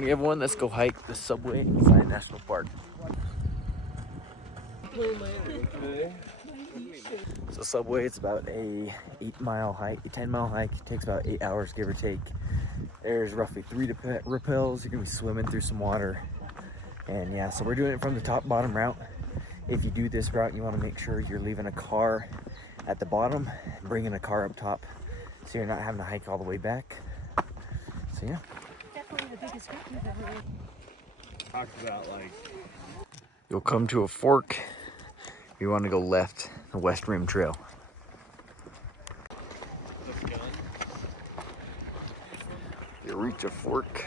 morning, everyone. Let's go hike the Subway in Zion National Park. So Subway, it's about a 8-mile hike, a 10-mile hike. It takes about 8 hours, give or take. There's roughly 3 rappels. You're gonna be swimming through some water. And yeah, so we're doing it from the top bottom route. If you do this route, you wanna make sure you're leaving a car at the bottom, bringing a car up top, so you're not having to hike all the way back. So yeah. Definitely the biggest hike you've ever made. Talked about like. You'll come to a fork. You want to go left, the West Rim Trail. You'll reach a fork,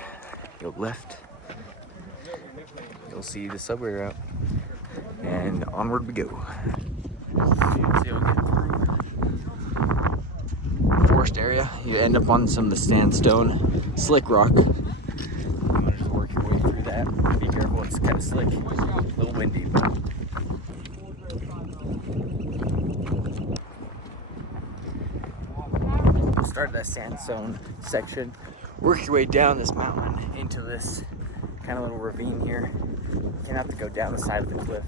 go left. You'll see the subway route, and onward we go. So you'll get through forest area. You end up on some of the sandstone, slick rock. You want to just work your way through that. Be careful, it's kind of slick, a little windy. Start that sandstone section, work your way down this mountain into this kind of little ravine here. You kind of have to go down the side of the cliff,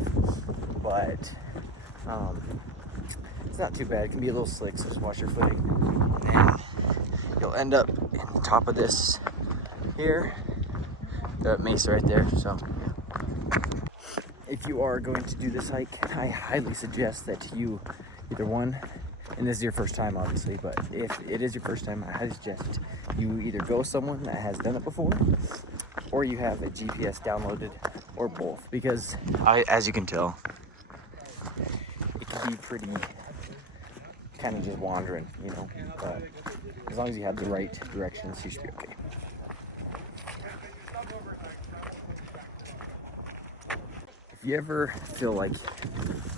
but it's not too bad. It can be a little slick, so just watch your footing. And then you'll end up in the top of this here, the mesa right there. So if you are going to do this hike, I highly suggest that you either one, and this is your first time obviously, but if it is your first time, I highly suggest you either go with someone that has done it before, or you have a GPS downloaded, or both, because as you can tell, it can be pretty kind of just wandering, you know, but as long as you have the right directions, you should be okay. If you ever feel like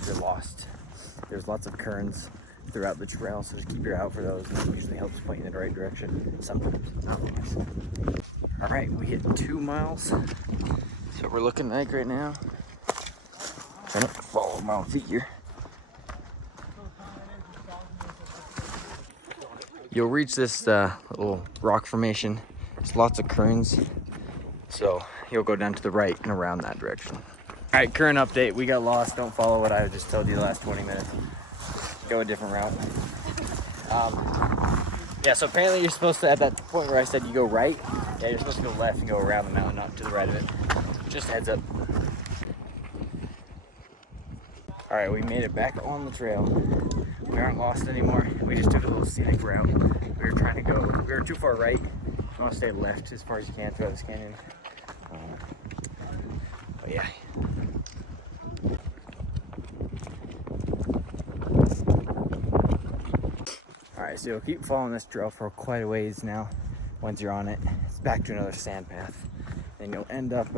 you're lost, there's lots of kerns throughout the trail, so just keep your eye out for those, and that usually helps point you in the right direction, sometimes, not always. All right, we hit 2 miles. That's what we're looking like right now. Trying not to follow my own feet here. You'll reach this little rock formation. There's lots of kerns, so you'll go down to the right and around that direction. All right, current update. We got lost. Don't follow what I just told you the last 20 minutes. Go a different route. Yeah, so apparently you're supposed to, at that point where I said you go right, yeah, you're supposed to go left and go around the mountain, not to the right of it. Just a heads up. All right, we made it back on the trail. We aren't lost anymore. We just took a little scenic route. We were trying to go, we were too far right. You want to stay left as far as you can throughout this canyon. But yeah. Alright, so you'll keep following this trail for quite a ways now. Once you're on it, it's back to another sand path. Then you'll end up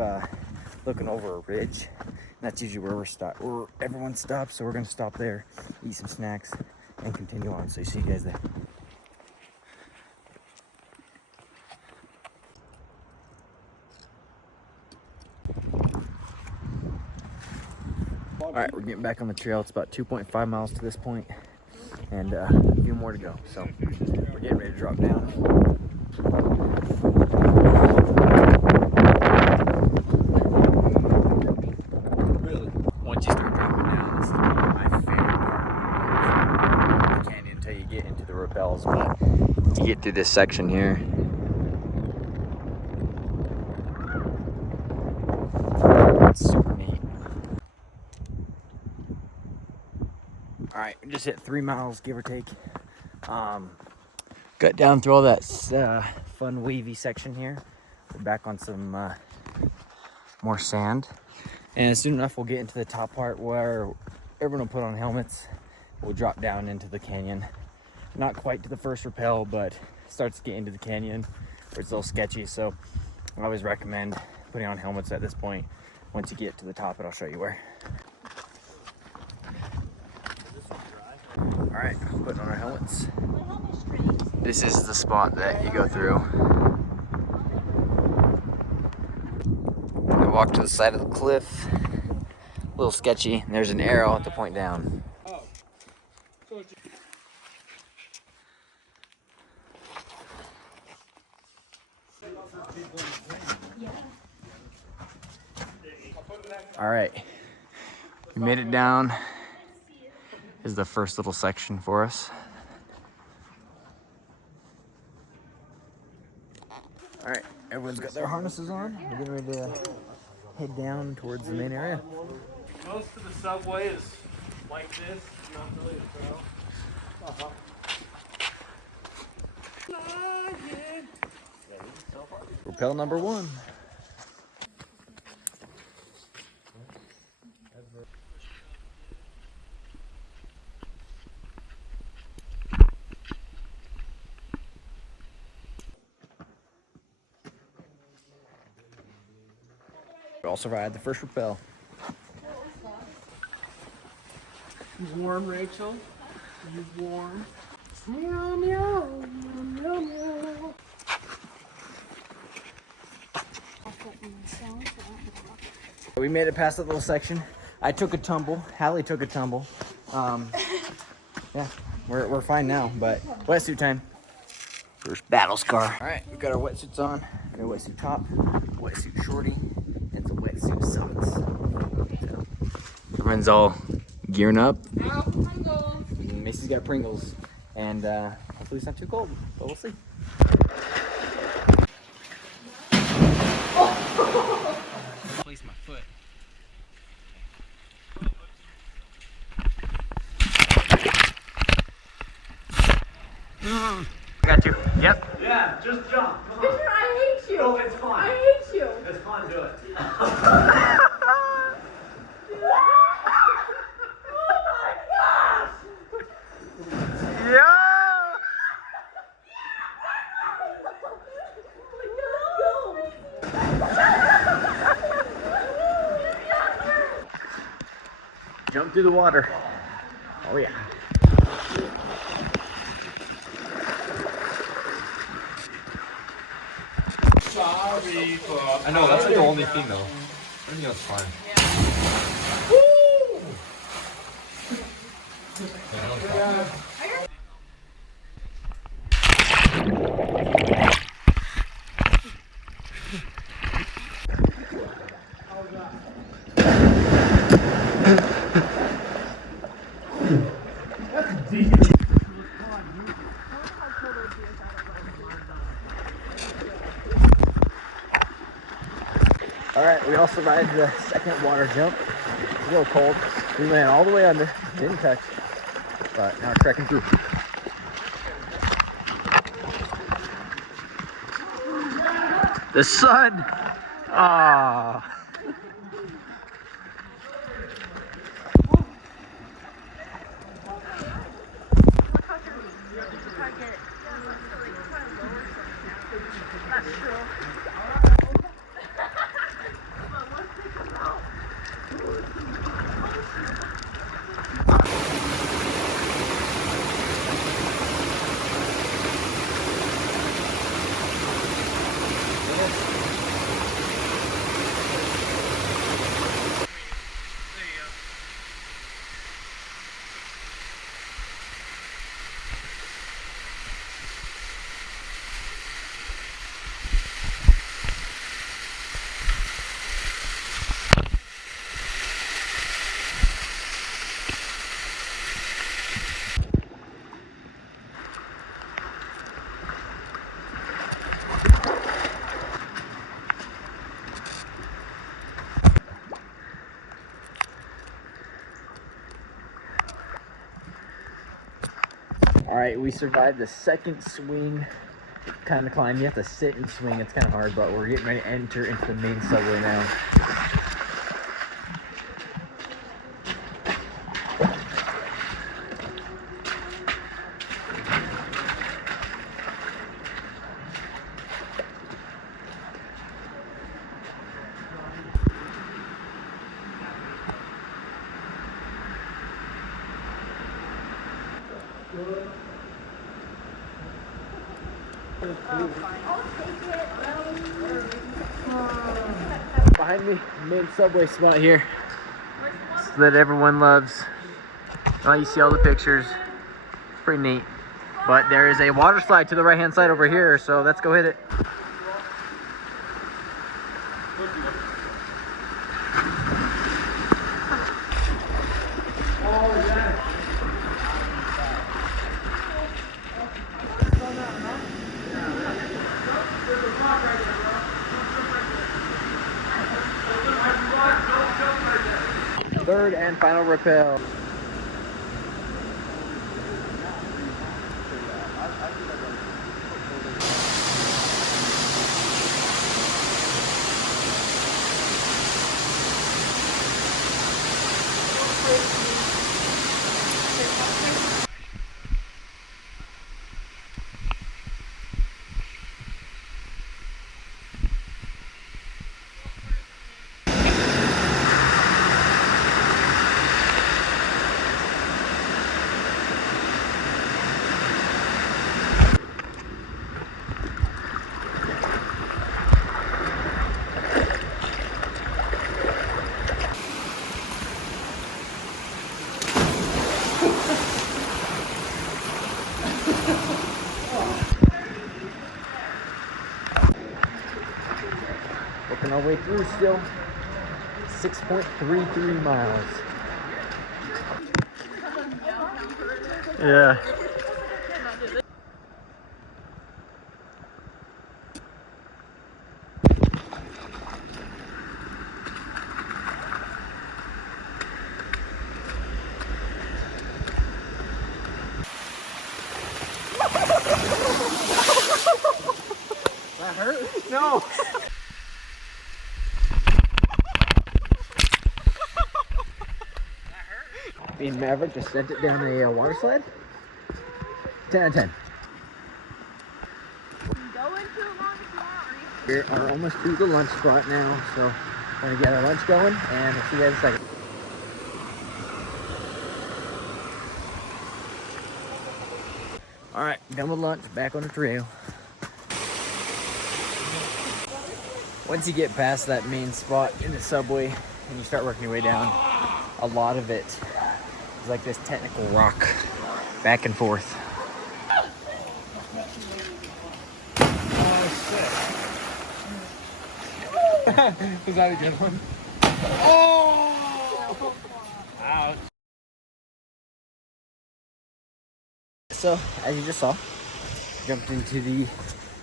looking over a ridge. And that's usually where everyone stops, so we're gonna stop there, eat some snacks, and continue on. So see you guys there. Alright, we're getting back on the trail. It's about 2.5 miles to this point, and a few more to go. So we're getting ready to drop down. Once you start dropping down, this is my favorite part of the canyon until you get into the rappels, but you get through this section here. It's super neat. Alright, we just hit 3 miles, give or take. Got down through all that fun wavy section here. We're back on some more sand. And soon enough, we'll get into the top part where everyone will put on helmets. We'll drop down into the canyon. Not quite to the first rappel, but starts to get into the canyon where it's a little sketchy. So I always recommend putting on helmets at this point. Once you get to the top, and I'll show you where. All right, putting on our helmets. This is the spot that you go through. I walk to the side of the cliff. A little sketchy. There's an arrow at the point down. All right, we made it down. This is the first little section for us. All right, everyone's got their harnesses on. We're getting ready to head down towards the main area. Most of the subway is like this, not really a trail. Rappel number 1. We all survived the first rappel. He's warm, Rachel. He's warm. Meow, meow, meow, meow. We made it past that little section. I took a tumble. Hallie took a tumble. Yeah, we're fine now, but wetsuit time. First battle scar. All right, we've got our wetsuits on. We got a wetsuit top, wetsuit shorty, and some wetsuit socks. So, everyone's all gearing up. And Macy's got Pringles, and hopefully it's not too cold, but we'll see. Place my foot. Got you. Yep. Yeah, just jump. Come on. I hate you. No, it's fun. I hate you. It's fun. Do it. Jump through the water. Oh yeah. Sorry, but I know, that's like the only thing though. Everything else is fine. All right, we all survived the second water jump. It's a little cold. We ran all the way under, didn't touch, but now we're trekking through. The sun! Ah. All right, we survived the second swing kind of climb. You have to sit and swing. It's kind of hard, but we're getting ready to enter into the main subway now. Behind me, main subway spot here that everyone loves. Oh, you see all the pictures. It's pretty neat. But there is a water slide to the right hand side over here, so let's go hit it. Third and final rappel. Working our way through still. 6.33 miles. Yeah. That hurt? No. Me and Maverick just sent it down a water slide. 10 out of 10. We are almost to the lunch spot now, so we're gonna get our lunch going, and I'll see you guys in a second. All right, done with lunch, back on the trail. Once you get past that main spot in the subway and you start working your way down, a lot of it is like this technical rock, back and forth. Is that a good one? Oh! Ouch. So, as you just saw, jumped into the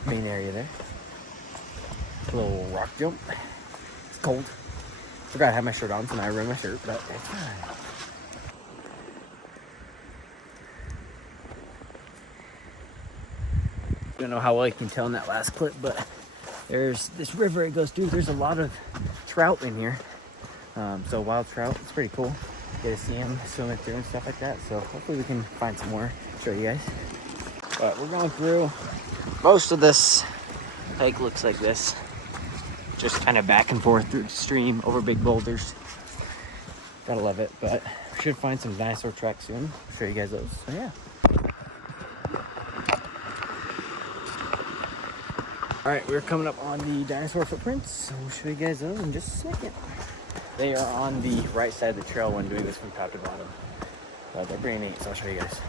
main area there. A little rock jump. It's cold. Forgot I had my shirt on, so now I ruined my shirt, but it's fine. Don't know how well you can tell in that last clip, but there's this river it goes through. There's a lot of trout in here. So wild trout, it's pretty cool. You get to see them swimming through and stuff like that. So hopefully we can find some more, show you guys. But we're going through. Most of this lake looks like this. Just kind of back and forth through the stream, over big boulders. Gotta love it, but we should find some dinosaur tracks soon. I'll show you guys those, so yeah. All right, we're coming up on the dinosaur footprints, so we'll show you guys those in just a second. They are on the right side of the trail when doing this from top to bottom. But they're pretty neat, so I'll show you guys.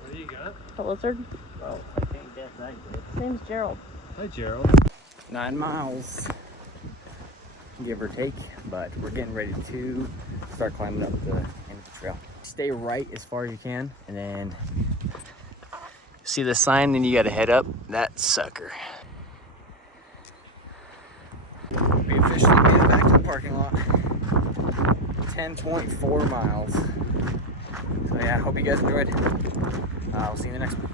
What do you got? A lizard. Oh, I think that's nice. His name's Gerald. Hi, Gerald. 9 miles, give or take, but we're getting ready to start climbing up the end of the trail. Stay right as far as you can, and then see the sign, then you gotta head up that sucker. We officially made it back to the parking lot. 10.4 miles. So yeah, hope you guys enjoyed. I'll see you in the next one.